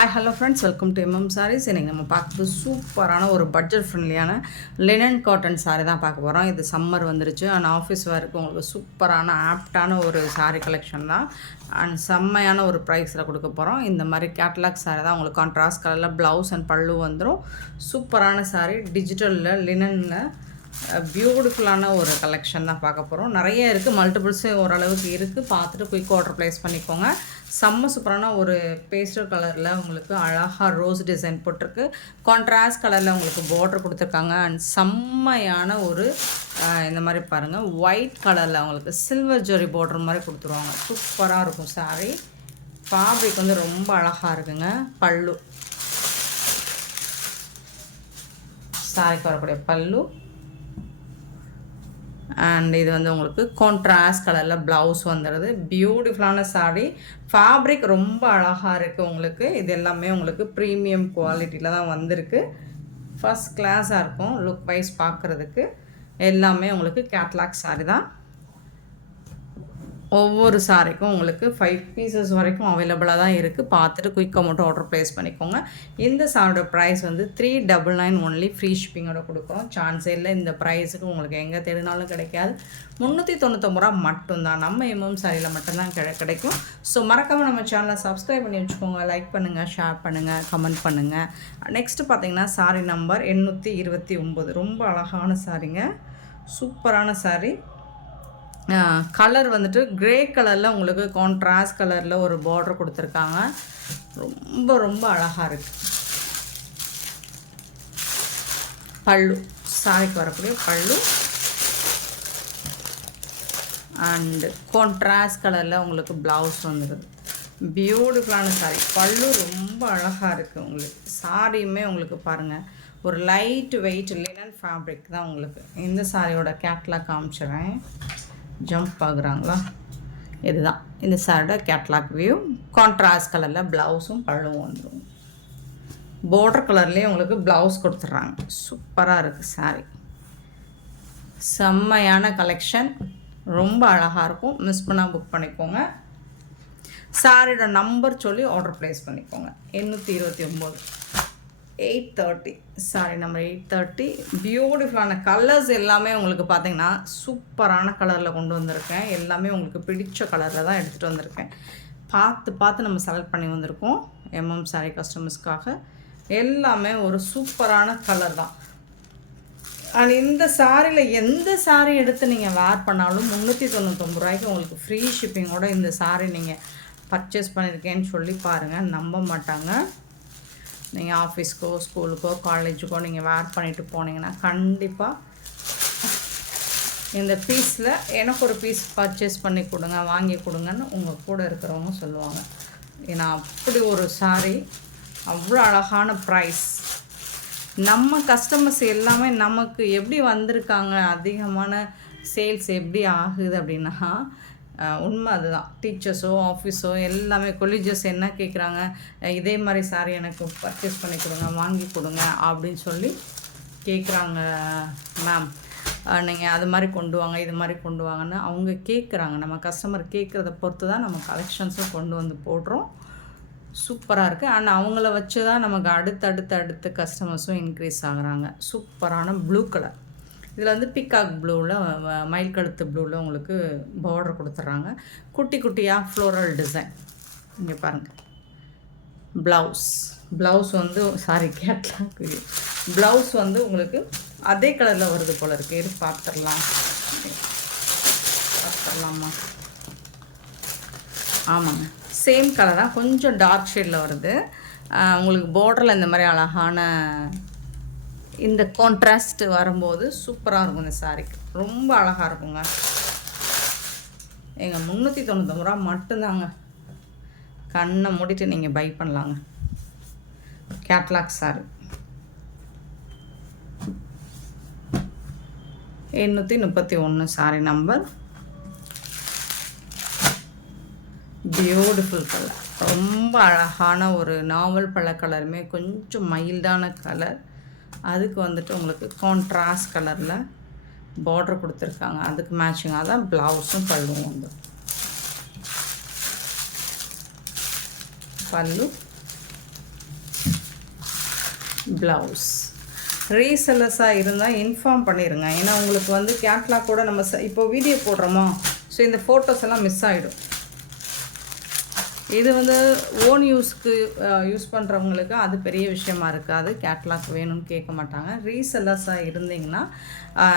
Hi hello friends, welcome to saris. இன்றைக்கி நம்ம பார்க்குறது சூப்பரான ஒரு பட்ஜெட் ஃப்ரெண்ட்லியான லினன் காட்டன் சாரீ தான் பார்க்க போகிறோம். இது சம்மர் வந்துருச்சு அண்ட் ஆஃபீஸ் வேருக்கு உங்களுக்கு சூப்பரான ஆப்டான ஒரு சாரீ கலெக்ஷன் தான் அண்ட் செம்மையான ஒரு ப்ரைஸில் கொடுக்க போகிறோம். இந்த மாதிரி கேட்லாக் சாரீ தான் உங்களுக்கு கான்ட்ராஸ்ட் கலரில் ப்ளவுஸ் அண்ட் பல்லு வந்துடும். சூப்பரான சாரீ, டிஜிட்டலில் லினனில் பியூட்டிஃபுல்லான ஒரு கலெக்ஷன் தான் பார்க்க போகிறோம். நிறைய இருக்குது, மல்டிபிள்ஸு ஓரளவுக்கு இருக்குது. பார்த்துட்டு குயிக் ஆர்டர் ப்ளேஸ் பண்ணிக்கோங்க. செம்ம சூப்பரான ஒரு பேஸ்டல் கலரில் உங்களுக்கு அழகாக ரோஸ் டிசைன் போட்டிருக்கு. கான்ட்ராஸ்ட் கலரில் உங்களுக்கு பார்டர் கொடுத்துருக்காங்க அண்ட் செம்மையான ஒரு இந்த மாதிரி பாருங்கள், ஒயிட் கலரில் உங்களுக்கு சில்வர் ஜெரி பார்டர் மாதிரி கொடுத்துருவாங்க. சூப்பராக இருக்கும் சாரீ. ஃபேப்ரிக் வந்து ரொம்ப அழகாக இருக்குங்க. பல்லு, சாரிக்கு வரக்கூடிய பல்லு அண்ட் இது வந்து உங்களுக்கு கான்ட்ராஸ்ட் கலரில் ப்ளவுஸ் வந்துடுது. பியூட்டிஃபுல்லான சாரீ. ஃபேப்ரிக் ரொம்ப அழகாக இருக்குது உங்களுக்கு. இது எல்லாமே உங்களுக்கு ப்ரீமியம் குவாலிட்டியில் தான் வந்திருக்கு. ஃபஸ்ட் கிளாஸாக இருக்கும் லுக் வைஸ் பார்க்குறதுக்கு. எல்லாமே உங்களுக்கு கேட்லாக் சாரீ தான். ஒவ்வொரு சாரிக்கும் உங்களுக்கு 5 பீசஸ் வரைக்கும் அவைலபிளாக தான் இருக்குது. பார்த்துட்டு குயிக்காக மட்டும் ஆர்டர் ப்ளேஸ் பண்ணிக்கோங்க. இந்த சாரோட ப்ரைஸ் வந்து 399 ஒன்லி. ஃப்ரீ ஷிப்பிங்கோட கொடுக்குறோம். சான்ஸே இல்லை. இந்த ப்ரைஸுக்கு உங்களுக்கு எங்கே தேடினாலும் கிடைக்காது. 399 ரூபா மட்டும்தான். நம்ம சாரியில் மட்டும்தான் கிடைக்கும். ஸோ மறக்காமல் நம்ம சேனலை சப்ஸ்கிரைப் பண்ணி வச்சுக்கோங்க. லைக் பண்ணுங்கள், ஷேர் பண்ணுங்கள், கமெண்ட் பண்ணுங்கள். நெக்ஸ்ட்டு பார்த்தீங்கன்னா சாரி நம்பர் 829. ரொம்ப அழகான சாரிங்க, சூப்பரான சாரி. கலர் வந்துட்டு க்ரே கலரில் உங்களுக்கு கான்ட்ராஸ்ட் கலரில் ஒரு பார்டர் கொடுத்துருக்காங்க. ரொம்ப ரொம்ப அழகாக இருக்குது. பல்லு, சாரிக்கு வரக்கூடிய பல்லு அண்டு கான்ட்ராஸ்ட் கலரில் உங்களுக்கு ப்ளவுஸ் வந்துடுது. பியூட்டிஃபுல்லான சாரீ. பல்லு ரொம்ப அழகாக இருக்குது உங்களுக்கு. சாரியுமே உங்களுக்கு பாருங்கள், ஒரு லைட் வெயிட் லினன் ஃபேப்ரிக் தான் உங்களுக்கு. இந்த சாரியோட கேட்லாக் காமிச்சிடுறேன். ஜம்ப் ஆகுறாங்களா? இதுதான் இந்த சாரோட கேட்லாக் வியூ. கான்ட்ராஸ்ட் கலரில் ப்ளவுஸும் பல்லுவும் வந்துடும். பார்டர் கலர்லேயே உங்களுக்கு ப்ளவுஸ் கொடுத்துட்றாங்க. சூப்பராக இருக்குது சாரீ. செம்மையான கலெக்ஷன், ரொம்ப அழகாக இருக்கும். மிஸ் பண்ணால் புக் பண்ணிக்கோங்க. சாரியோட நம்பர் சொல்லி ஆர்டர் ப்ளேஸ் பண்ணிக்கோங்க. 829 830 சாரி நம்பர் 830. பியூட்டிஃபுல்லான கலர்ஸ் எல்லாமே உங்களுக்கு பார்த்தீங்கன்னா சூப்பரான கலரில் கொண்டு வந்திருக்கேன். எல்லாமே உங்களுக்கு பிடிச்ச கலரில் தான் எடுத்துகிட்டு வந்திருக்கேன். பார்த்து நம்ம செலக்ட் பண்ணி வந்திருக்கோம் சாரி கஸ்டமர்ஸ்க்காக. எல்லாமே ஒரு சூப்பரான கலர் தான். அண்ட் இந்த சாரியில் எந்த சாரீ எடுத்து நீங்கள் வேர் பண்ணாலும் 399 ரூபாய்க்கு உங்களுக்கு ஃப்ரீ ஷிப்பிங்கோட இந்த சாரீ நீங்கள் பர்ச்சேஸ் பண்ணியிருக்கேன்னு சொல்லி பாருங்கள், நம்ப மாட்டாங்க. நீங்கள் ஆஃபீஸ்க்கோ ஸ்கூலுக்கோ காலேஜுக்கோ நீங்கள் வேர் பண்ணிவிட்டு போனீங்கன்னா கண்டிப்பாக இந்த பீஸில் எனக்கு ஒரு பீஸ் பர்ச்சேஸ் பண்ணி கொடுங்க, வாங்கி கொடுங்கன்னு உங்கள் கூட இருக்கிறவங்க சொல்லுவாங்க. ஏன்னா அப்படி ஒரு சாரீ, அவ்வளோ அழகான ப்ரைஸ். நம்ம கஸ்டமர்ஸ் எல்லாமே நமக்கு எப்படி வந்திருக்காங்க, அதிகமான சேல்ஸ் எப்படி ஆகுது அப்படின்னா உண்மை அதுதான். டீச்சர்ஸோ ஆஃபீஸோ எல்லாமே கொலீஜஸ் என்ன கேட்குறாங்க, இதே மாதிரி சாரீ எனக்கு பர்ச்சேஸ் பண்ணி கொடுங்க, வாங்கி கொடுங்க அப்படின்னு சொல்லி கேட்குறாங்க. மேம் நீங்கள் அது மாதிரி கொண்டு வாங்க, இது மாதிரி கொண்டு வாங்கன்னு அவங்க கேட்குறாங்க. நம்ம கஸ்டமர் கேட்குறத பொறுத்து தான் நம்ம கலெக்ஷன்ஸும் கொண்டு வந்து போடுறோம். சூப்பராக இருக்குது. அண்ட் அவங்கள வச்சு தான் நமக்கு அடுத்த கஸ்டமர்ஸும் இன்க்ரீஸ் ஆகுறாங்க. சூப்பரான ப்ளூ கலர். இதில் வந்து பிகாக் ப்ளூவில், மயில் கழுத்து ப்ளூவில் உங்களுக்கு பார்டர் கொடுத்துட்றாங்க. குட்டி குட்டியாக ஃப்ளோரல் டிசைன். இங்கே பாருங்கள். ப்ளவுஸ் வந்து கேட்லாக் ப்ளவுஸ் வந்து உங்களுக்கு அதே கலரில் வருது போல் இருக்குது. இது பார்த்துடலாமா? ஆமாங்க, சேம் கலர் தான், கொஞ்சம் டார்க் ஷேடில் வருது. உங்களுக்கு பார்டரில் இந்த மாதிரி அழகான இந்த கான்ட்ராஸ்ட் வரும்போது சூப்பராக இருக்கும். இந்த சாரீக்கு ரொம்ப அழகாக இருக்குங்க. எங்கள் 399 ரூபா மட்டும்தாங்க. கண்ணை மூடிட்டு நீங்கள் பை பண்ணலாங்க. Catalogue sorry 831 sorry number. Beautiful colour, ரொம்ப அழகான ஒரு நாவல் பழ கலருமே கொஞ்சம் மைல்டான கலர். அதுக்கு வந்துட்டு உங்களுக்கு கான்ட்ராஸ்ட் கலரில் பார்டர் கொடுத்துருக்காங்க. அதுக்கு மேட்சிங்காக தான் ப்ளவுஸும் பல்லுவும் வந்துடும். பல்லு ப்ளவுஸ். ரீசெல்லர்ஸாக இருந்தால் இன்ஃபார்ம் பண்ணிடுங்க. ஏன்னா உங்களுக்கு வந்து கேட்லாக் கூட நம்ம இப்போ வீடியோ போடுறோமோ, ஸோ இந்த ஃபோட்டோஸ் எல்லாம் மிஸ் ஆகிடும். இது வந்து ஓன் யூஸ்க்கு யூஸ் பண்ணுறவங்களுக்கு அது பெரிய விஷயமா இருக்காது. கேட்லாக் வேணும்னு கேட்க மாட்டாங்க. ரீசெல்லர்ஸாக இருந்தீங்கன்னா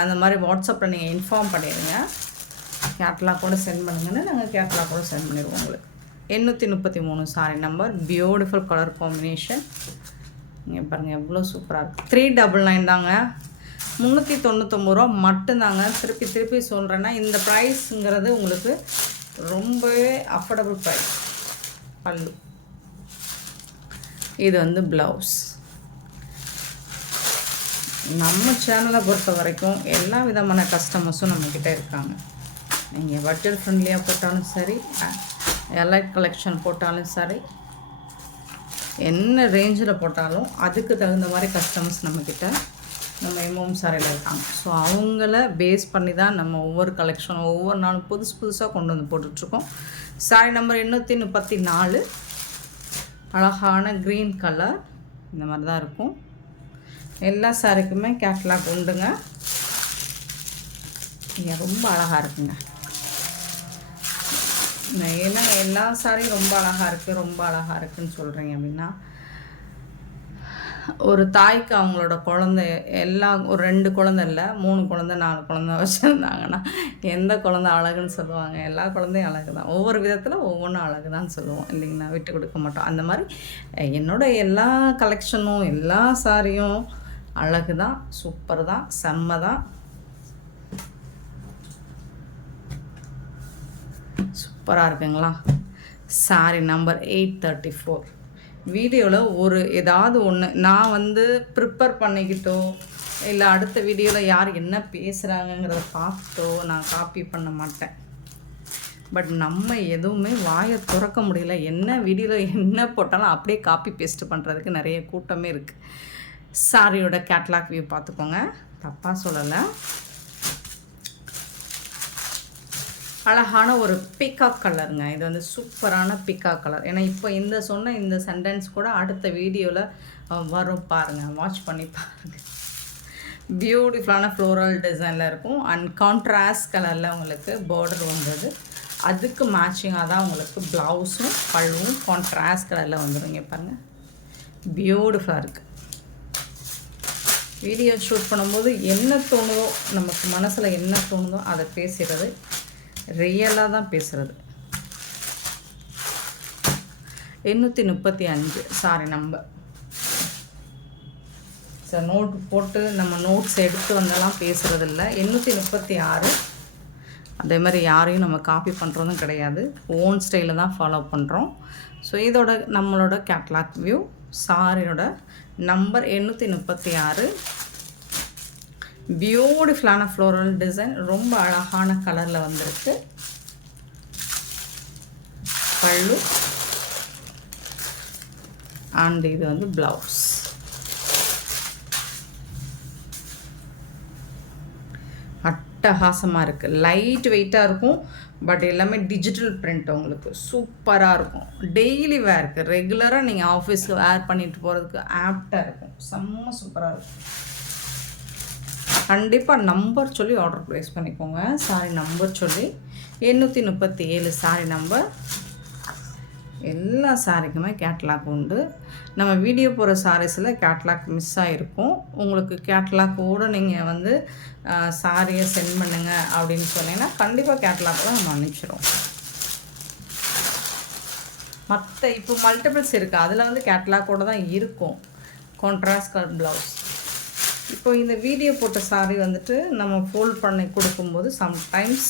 அந்த மாதிரி வாட்ஸ்அப்பில் நீங்கள் இன்ஃபார்ம் பண்ணிடுங்க. கேட்லாக் கூட சென்ட் பண்ணுங்கன்னு நாங்கள் கேட்லாக் கூட சென்ட் பண்ணிடுவோம் உங்களுக்கு. 833 sorry number. Beautiful colour combination. நீங்கள் பாருங்கள் எவ்வளோ சூப்பராக இருக்குது. 399 தாங்க. 399 ரூபா மட்டும்தாங்க. திருப்பி சொல்கிறேன்னா இந்த ப்ரைஸுங்கிறது உங்களுக்கு ரொம்பவே அஃபோர்டபுள் ப்ரைஸ். பல்லு. இது வந்து ப்ளவுஸ். நம்ம சேனலை பொறுத்த வரைக்கும் எல்லா விதமான கஸ்டமர்ஸும் நம்மக்கிட்ட இருக்காங்க. நீங்கள் பட்ஜெட் ஃப்ரெண்ட்லியாக போட்டாலும் சரி, எலைட் கலெக்ஷன் போட்டாலும் சரி, என்ன ரேஞ்சில் போட்டாலும் அதுக்கு தகுந்த மாதிரி கஸ்டமர்ஸ் நம்மக்கிட்ட நம்ம எம்ஓஎம் சாரியில் இருக்காங்க. ஸோ அவங்கள பேஸ் பண்ணி தான் நம்ம ஒவ்வொரு கலெக்ஷனும் ஒவ்வொரு நாளும் புதுசாக கொண்டு வந்து போட்டுட்ருக்கோம். சாரி நம்பர் 834. அழகான க்ரீன் கலர் இந்த மாதிரி தான் இருக்கும். எல்லா சாரிக்குமே கேட்லாக் உண்டுங்க. இங்கே ரொம்ப அழகாக இருக்குங்க. ஏன்னா எல்லா சாரியும் ரொம்ப அழகாக இருக்குதுன்னு சொல்கிறீங்க அப்படின்னா, ஒரு தாய்க்கு அவங்களோட குழந்தை எல்லாம் ஒரு 2 குழந்தை இல்லை 3 குழந்தை 4 குழந்தை வச்சுருந்தாங்கன்னா எந்த குழந்தை அழகுன்னு சொல்லுவாங்க? எல்லா குழந்தையும் அழகு தான். ஒவ்வொரு விதத்தில் ஒவ்வொன்றும் அழகு தான் சொல்லுவோம் இல்லைங்களா? விட்டு கொடுக்க மாட்டோம். அந்த மாதிரி என்னோட எல்லா கலெக்ஷனும் எல்லா சாரியும் அழகு தான், சூப்பர் தான், செம்ம தான். சூப்பராக இருக்குங்களா? Sorry number 834. வீடியோவில் ஏதாவது ஒன்று நான் வந்து ப்ரிப்பேர் பண்ணிக்கிட்டோ இல்லை அடுத்த வீடியோவில் யார் என்ன பேசுகிறாங்கங்கிறத பார்த்துட்டோ நான் காப்பி பண்ண மாட்டேன். பட் நம்ம எதுவுமே வாயை திறக்க முடியல. என்ன வீடியோவில் என்ன போட்டாலும் அப்படியே காப்பி பேஸ்ட்டு பண்ணுறதுக்கு நிறைய கூட்டமே இருக்குது. சாரியோட கேட்லாக் வியூ பார்த்துக்கோங்க, தப்பாக சொல்லலை. அழகான ஒரு பீகாக் கலருங்க. இது வந்து சூப்பரான பீகாக் கலர். ஏன்னா இப்போ இந்த சென்டென்ஸ் கூட அடுத்த வீடியோவில் வரும் பாருங்கள், வாட்ச் பண்ணி பாருங்கள். பியூட்டிஃபுல்லான ஃப்ளோரல் டிசைனில் இருக்கும். அண்ட் கான்ட்ராஸ்ட் கலரில் உங்களுக்கு பார்டர் வந்தது. அதுக்கு மேட்சிங்காக தான் உங்களுக்கு ப்ளவுஸும் பல்லுவும் கான்ட்ராஸ்ட் கலரில் வந்துடுங்க. பாருங்கள், பியூட்டிஃபுல்லாக இருக்குது. வீடியோ ஷூட் பண்ணும்போது என்ன தோணுதோ, நமக்கு மனசில் என்ன தோணுதோ அதை பேசுகிறது, ரியலாக தான் பேசுகிறது. 835 சாரி நம்பர். சார் நோட் போட்டு நம்ம நோட்ஸ் எடுத்து வந்தெல்லாம் பேசுகிறது இல்லை. 836. அதே மாதிரி யாரையும் நம்ம காப்பி பண்ணுறதும் கிடையாது. ஓன் ஸ்டைலில் தான் ஃபாலோ பண்ணுறோம். ஸோ இதோட நம்மளோட கேட்லாக் வியூ. சாரியோட நம்பர் 836. பியூட்டிஃபுல்லான ஃப்ளோரல் டிசைன், ரொம்ப அழகான கலரில் வந்திருக்கு. பல்லு அண்ட் இது வந்து ப்ளவுஸ். அட்டகாசமாக இருக்குது. லைட் வெயிட்டாக இருக்கும். பட் எல்லாமே டிஜிட்டல் பிரிண்ட். உங்களுக்கு சூப்பராக இருக்கும். டெய்லி வேருக்கு ரெகுலராக நீங்கள் ஆஃபீஸ்க்கு வேர் பண்ணிட்டு போகிறதுக்கு ஆப்டாக இருக்கும். செம்ம சூப்பராக இருக்கும். கண்டிப்பாக நம்பர் சொல்லி ஆர்டர் ப்ளேஸ் பண்ணிக்கோங்க. சாரி நம்பர் சொல்லி 837 சாரி நம்பர். எல்லா சாரிக்குமே கேட்லாக் உண்டு. நம்ம வீடியோ போகிற சாரீஸில் கேட்லாக் மிஸ் ஆகிருக்கும். உங்களுக்கு கேட்லாக்கோடு நீங்கள் வந்து சாரியை சென்ட் பண்ணுங்க அப்படின்னு சொன்னீங்கன்னா கண்டிப்பாக கேட்லாக் தான் நம்ம அனுப்பிச்சிடுவோம். மற்ற இப்போ மல்டிபிள்ஸ் இருக்குது, அதில் வந்து கேட்லாக்கோடு தான் இருக்கும். Contrast colour blouse. இப்போ இந்த வீடியோ போட்ட சாரி வந்துட்டு நம்ம ஃபோல்ட் பண்ணி கொடுக்கும்போது சம்டைம்ஸ்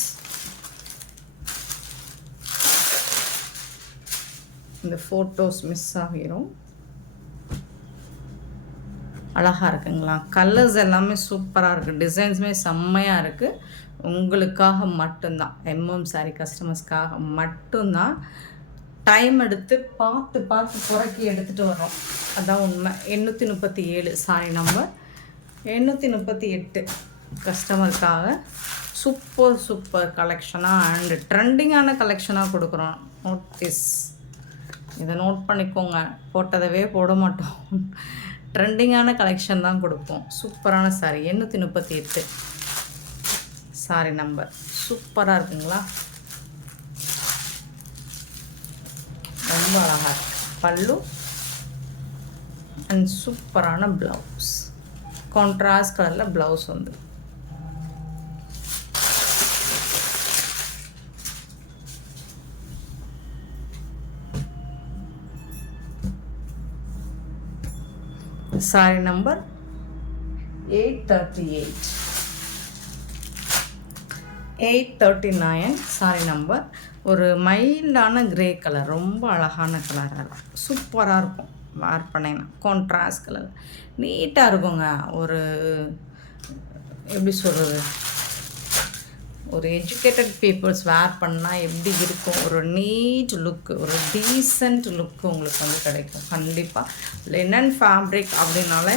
இந்த ஃபோட்டோஸ் மிஸ் ஆகிரும். அழகாக இருக்குங்களா? கலர்ஸ் எல்லாமே சூப்பராக இருக்குது. டிசைன்ஸுமே செம்மையாக இருக்குது. உங்களுக்காக மட்டும்தான், எம்எம் சாரி கஸ்டமர்ஸ்க்காக மட்டும்தான் டைம் எடுத்து பார்த்து புறக்கி எடுத்துகிட்டு வரோம். அதான் உண்மை. 837 சாரி நம்பர். 838 கஸ்டமருக்காக சூப்பர் கலெக்ஷனாக அண்டு ட்ரெண்டிங்கான கலெக்ஷனாக கொடுக்குறோம். நோட்டீஸ், இதை நோட் பண்ணிக்கோங்க. போட்டதவே போட மாட்டோம். ட்ரெண்டிங்கான கலெக்ஷன் தான் கொடுப்போம். சூப்பரான சாரி 838 சாரி நம்பர். சூப்பராக இருக்குங்களா? ரொம்ப அழகாக இருக்குது. பல்லு அண்ட் சூப்பரான ப்ளவுஸ். கான்ட்ராஸ்ட் கலரில் ப்ளவுஸ் வந்து சாரி நம்பர் 838 839 சாரி நம்பர். ஒரு மைல்டான கிரே கலர், ரொம்ப அழகான கலராக இருக்கும். சூப்பராக இருக்கும் வேர் பண்ணிங்கன்னா. கான்ட்ராஸ்ட் கலர் நீட்டாக இருக்குங்க. ஒரு எப்படி சொல்கிறது, ஒரு எஜுகேட்டட் பீப்புள்ஸ் வேர் பண்ணால் எப்படி இருக்கும், ஒரு நீட் லுக்கு, ஒரு டீசெண்ட் லுக்கு உங்களுக்கு வந்து கிடைக்கும். கண்டிப்பாக லினன் ஃபேப்ரிக் அப்படின்னாலே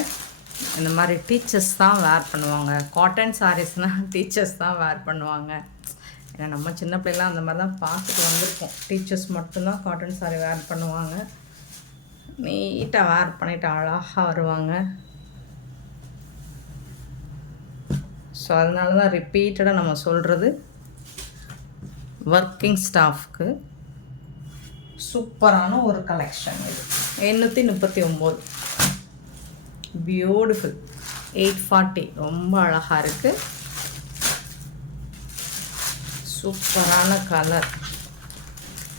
இந்த மாதிரி டீச்சர்ஸ் தான் வேர் பண்ணுவாங்க. காட்டன் சாரீஸ்னால் டீச்சர்ஸ் தான் வேர் பண்ணுவாங்க. ஏன்னா நம்ம சின்ன பிள்ளைலாம் அந்த மாதிரி தான் பார்த்துட்டு வந்திருக்கோம். டீச்சர்ஸ் மட்டும்தான் காட்டன் சாரீ வேர் பண்ணுவாங்க. நீட்டாக வேர் பண்ணிவிட்டு அழகாக வருவாங்க. ஸோ அதனால தான் ரிப்பீட்டடாக நம்ம சொல்கிறது, ஒர்க்கிங் ஸ்டாஃப்க்கு சூப்பரான ஒரு கலெக்ஷன் இது. 839 பியூட்டிஃபுல். 840 ரொம்ப அழகாக இருக்குது. சூப்பரான கலர்.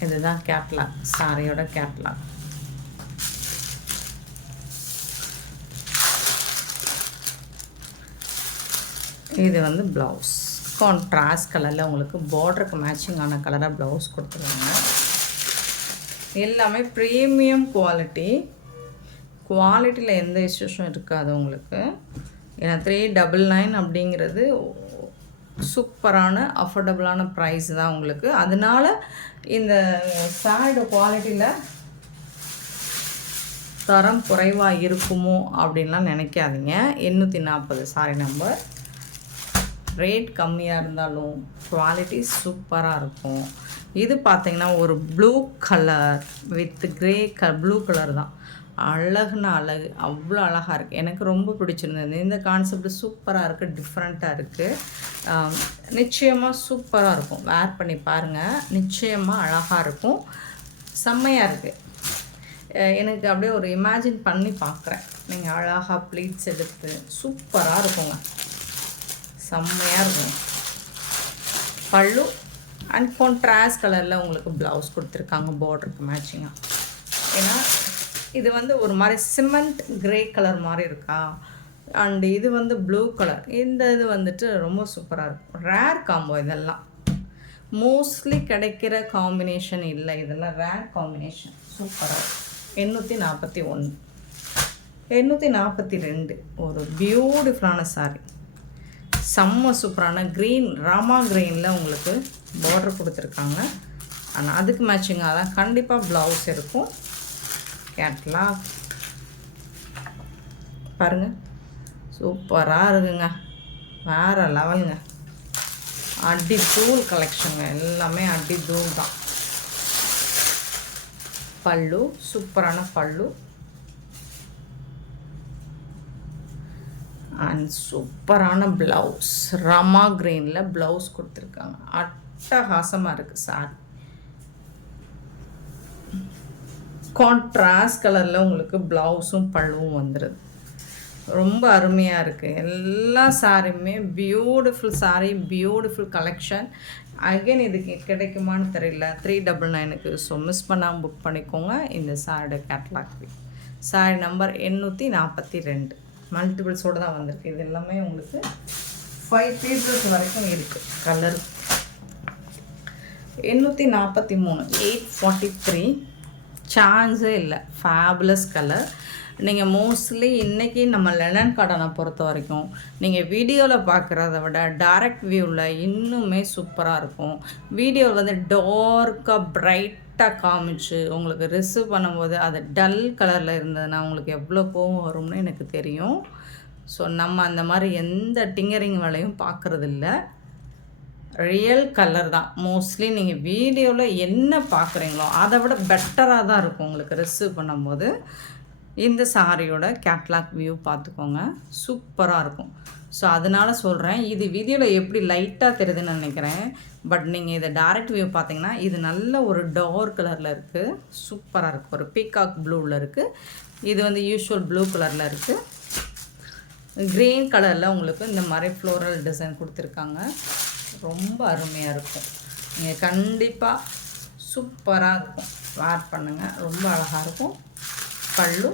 இதுதான் கேட்லாக், சாரியோட கேட்லாக். இது வந்து ப்ளவுஸ். கான்ட்ராஸ்ட் கலரில் உங்களுக்கு பார்டருக்கு மேட்சிங்கான கலராக ப்ளவுஸ் கொடுத்துருவாங்க. எல்லாமே ப்ரீமியம் குவாலிட்டியில் எந்த இஷ்யூஸும் இருக்காது உங்களுக்கு. ஏன்னா 399 அப்படிங்கிறது சூப்பரான அஃபோர்டபுளான ப்ரைஸ் தான் உங்களுக்கு. அதனால இந்த சாரியோட குவாலிட்டியில் தரம் குறைவாக இருக்குமோ அப்படின்லாம் நினைக்காதீங்க. 840 சாரி நம்பர். ரேட் கம்மியாக இருந்தாலும் குவாலிட்டி சூப்பராக இருக்கும். இது பார்த்திங்கன்னா ஒரு blue colour with blue colour தான். அழகுன்னா அழகு, அவ்வளோ அழகாக இருக்குது. எனக்கு ரொம்ப பிடிச்சிருந்தது. இந்த கான்செப்ட் சூப்பராக இருக்குது, டிஃப்ரெண்ட்டாக இருக்குது. நிச்சயமாக சூப்பராக இருக்கும். வேர் பண்ணி பாருங்கள், நிச்சயமாக அழகாக இருக்கும். செம்மையாக இருக்குது. எனக்கு அப்படியே ஒரு இமேஜின் பண்ணி பார்க்குறேன். நீங்கள் அழகாக ப்ளீட்ஸ் எடுத்து சூப்பராக இருக்குங்க, செம்மையாக இருக்கும். பல்லு அண்ட் கான்ட்ராஸ்ட் கலரில் உங்களுக்கு ப்ளவுஸ் கொடுத்துருக்காங்க பார்டருக்கு மேட்சிங்காக. ஏன்னா இது வந்து ஒரு மாதிரி சிமெண்ட் கிரே கலர் மாதிரி இருக்கா, அண்டு இது வந்து ப்ளூ கலர். இந்த இது வந்துட்டு ரொம்ப சூப்பராக இருக்கும். ரேர் காம்போ இதெல்லாம், மோஸ்ட்லி கிடைக்கிற காம்பினேஷன் இல்லை, இதெல்லாம் ரேர் காம்பினேஷன். சூப்பராக இருக்கும். 841 842 ஒரு பியூட்டிஃபுல்லான சாரி. செம்ம சூப்பரான க்ரீன், ராமா க்ரீனில் உங்களுக்கு பார்டர் கொடுத்துருக்காங்க. ஆனால் அதுக்கு மேட்சிங்காக தான் கண்டிப்பாக ப்ளவுஸ் இருக்கும். கேட்லாக் பாருங்கள், சூப்பராக இருக்குங்க, வேறு லெவலுங்க. அடி தூள் கலெக்ஷனுங்க, எல்லாமே அடி தூள் தான். பல்லு சூப்பரான பல்லு அண்ட் சூப்பரான ப்ளவுஸ். ரமா கிரீனில் ப்ளவுஸ் கொடுத்துருக்காங்க. அட்டகாசமாக இருக்குது சாரி. கான்ட்ராஸ்ட் கலரில் உங்களுக்கு ப்ளவுஸும் பல்லுவும் வந்துடுது. ரொம்ப அருமையாக இருக்குது. எல்லா சாரியுமே beautiful sari, beautiful collection. Again இதுக்கு கிடைக்குமான்னு தெரியல, 399க்கு. ஸோ மிஸ் பண்ணாமல் புக் பண்ணிக்கோங்க. இந்த சாரியோட கேட்லாக் சாரி நம்பர் 842 மல்டிபிள்ஸோடு தான் வந்திருக்கு. இது எல்லாமே உங்களுக்கு 5 பீசஸ் வரைக்கும் இருக்குது. கலர் 843 843 சான்ஸே இல்லை. Fabulous colour. நீங்கள் மோஸ்ட்லி இன்றைக்கி நம்ம லெனன் காட்டனை பொறுத்த வரைக்கும் நீங்கள் வீடியோவில் பார்க்குறத விட டைரக்ட் வியூவில் இன்னுமே சூப்பராக இருக்கும். வீடியோவில் வந்து டார்க்காக பிரைட்டாக காமிச்சு உங்களுக்கு ரிசீவ் பண்ணும்போது அது டல் கலரில் இருந்ததுன்னா உங்களுக்கு எவ்வளோ கோவம் வரும்னு எனக்கு தெரியும். ஸோ நம்ம அந்த மாதிரி எந்த டிங்கரிங் வேலையும் பார்க்குறதில்ல. ரியல் கலர் தான். மோஸ்ட்லி நீங்கள் வீடியோவில் என்ன பார்க்குறீங்களோ அதை விட பெட்டராக தான் இருக்கும் உங்களுக்கு ரிசீவ் பண்ணும்போது. இந்த சாரியோட கேட்லாக் வியூ பார்த்துக்கோங்க, சூப்பராக இருக்கும். ஸோ அதனால் சொல்கிறேன், இது வீடியோவில் எப்படி லைட்டாக தெரியுதுன்னு நினைக்கிறேன். பட் நீங்கள் இதை டைரக்ட் வியூ பார்த்தீங்கன்னா இது நல்ல ஒரு டார்க் கலரில் இருக்குது, சூப்பராக இருக்குது. ஒரு பீகாக் ப்ளூவில் இருக்குது. இது வந்து யூஷுவல் ப்ளூ கலரில் இருக்குது. க்ரீன் கலரில் உங்களுக்கு இந்த மாதிரி ஃப்ளோரல் டிசைன் கொடுத்துருக்காங்க. ரொம்ப அருமையாக இருக்கும். நீங்கள் கண்டிப்பாக சூப்பராக இருக்கும், வேர் பண்ணுங்கள், ரொம்ப அழகாக இருக்கும். பல்லு,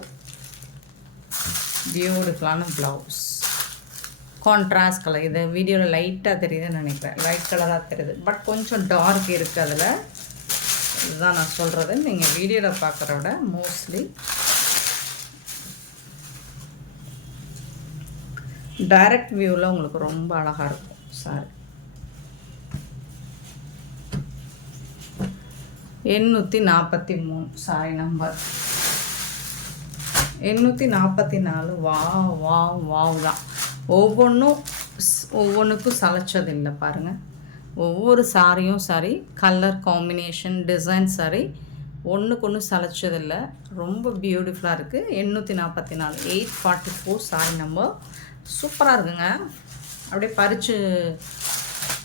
பியூட்டிஃபுல்லான ப்ளவுஸ், கான்ட்ராஸ்ட் கலர். இது வீடியோவில் லைட்டாக தெரியுதுன்னு நினைக்கிறேன், லைட் கலராக தெரியுது, பட் கொஞ்சம் டார்க் இருக்குது அதில். இதுதான் நான் சொல்கிறது. நீங்கள் வீடியோவில் பார்க்குற விட மோஸ்ட்லி டைரக்ட் வியூவில் உங்களுக்கு ரொம்ப அழகாக இருக்கும் சாரி. 843 sorry number 844. வாவ் தான். ஒவ்வொன்றுக்கும் சளைச்சதில்லை பாருங்கள். ஒவ்வொரு சாரியும் சரி, கலர் காம்பினேஷன், டிசைன் சரி, ஒன்றுக்கு ஒன்று சளைச்சதில்லை. ரொம்ப பியூட்டிஃபுல்லாக இருக்குது. 844 844 சாரி நம்பர். சூப்பராக இருக்குங்க. அப்படியே பறித்து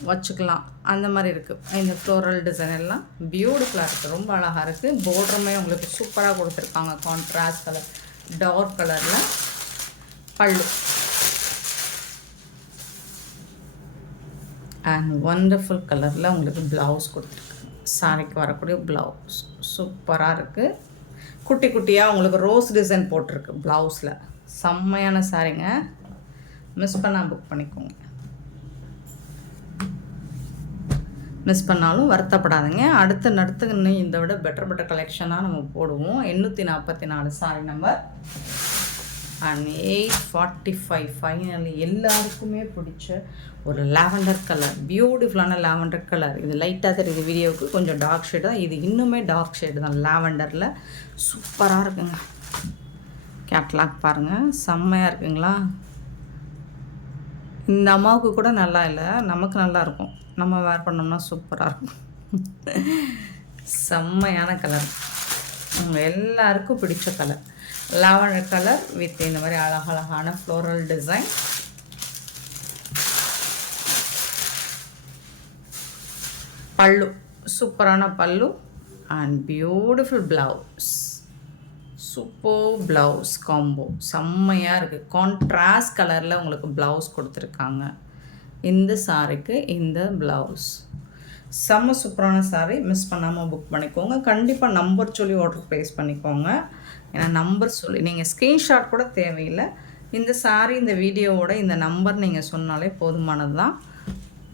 வச்சுக்கலாம் அந்த மாதிரி இருக்குது. இந்த ஃப்ளோரல் டிசைன் எல்லாம் பியூட்டிஃபுல்லாக இருக்குது, ரொம்ப அழகாக இருக்குது. பார்டருமே உங்களுக்கு சூப்பராக கொடுத்துருக்காங்க, கான்ட்ராஸ்ட் கலர், டார்க் கலரில். பல்லு அண்ட் ஒண்டர்ஃபுல் கலரில் உங்களுக்கு ப்ளவுஸ் கொடுத்துருக்காங்க. சாரிக்கு வரக்கூடிய ப்ளவுஸ் சூப்பராக இருக்குது. குட்டி குட்டியாக உங்களுக்கு ரோஸ் டிசைன் போட்டிருக்கு ப்ளவுஸில். செம்மையான சாரிங்க, மிஸ் பண்ணால் புக் பண்ணிக்கோங்க. மிஸ் பண்ணாலும் வருத்தப்படாதுங்க. அடுத்து இன்னும் இதை விட பெட்டர் கலெக்ஷனாக நம்ம போடுவோம். 844 சாரி நம்பர் அண்ட் 845. ஃபைனலி எல்லாருக்குமே பிடிச்ச ஒரு லாவெண்டர் கலர், பியூட்டிஃபுல்லான லாவெண்டர் கலர். இது லைட்டாக தெரியுது வீடியோவுக்கு, கொஞ்சம் டார்க் ஷேடு தான். இது இன்னுமே டார்க் ஷேடு தான், லாவெண்டரில். சூப்பராக இருக்குங்க. கேட்லாக் பாருங்கள், செம்மையாக இருக்குங்களா. இந்த அம்மாவுக்கு கூட நல்லா இல்லை, நமக்கு நல்லா இருக்கும். நம்ம வேர் பண்ணோம்னா சூப்பராக இருக்கும். செம்மையான கலர், உங்கள் எல்லாருக்கும் பிடிச்ச கலர், லாவெண்டர் கலர் வித் இந்த மாதிரி அழகழகான ஃப்ளோரல் டிசைன். பல்லு, சூப்பரான பல்லு and beautiful blouse. Super blouse combo, செம்மையாக இருக்குது. கான்ட்ராஸ்ட் கலரில் உங்களுக்கு ப்ளவுஸ் கொடுத்துருக்காங்க. இந்த சாரிக்கு இந்த ப்ளவுஸ் செம்ம சூப்பரான சாரி. மிஸ் பண்ணாமல் புக் பண்ணிக்கோங்க. கண்டிப்பாக நம்பர் சொல்லி ஆர்டர் ப்ளேஸ் பண்ணிக்கோங்க. ஏன்னா நம்பர் சொல்லி நீங்கள் ஸ்க்ரீன்ஷாட் கூட தேவையில்லை. இந்த சாரி, இந்த வீடியோவோட இந்த நம்பர் நீங்கள் சொன்னாலே போதுமானது தான்.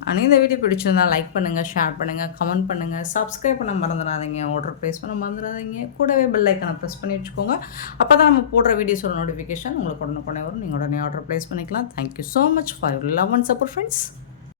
ஆனால் இந்த வீடியோ பிடிச்சிருந்தால் லைக் பண்ணுங்கள், ஷேர் பண்ணுங்கள், கமெண்ட் பண்ணுங்கள், சப்ஸ்கிரைப் பண்ண மறந்துடாதீங்க, ஆர்டர் ப்ளேஸ் பண்ண மறந்துடாதீங்க. கூடவே பெல் ஐக்கனை ப்ரெஸ் பண்ணி வச்சுக்கோங்க. அப்போ தான் நம்ம போடுற வீடியோஸோட நோட்டிஃபிகேஷன் உங்களுக்கு உடனே வரும். நீங்கள் உடனே ஆர்டர் ப்ளேஸ் பண்ணிக்கலாம். Thank you so much for your love and support friends.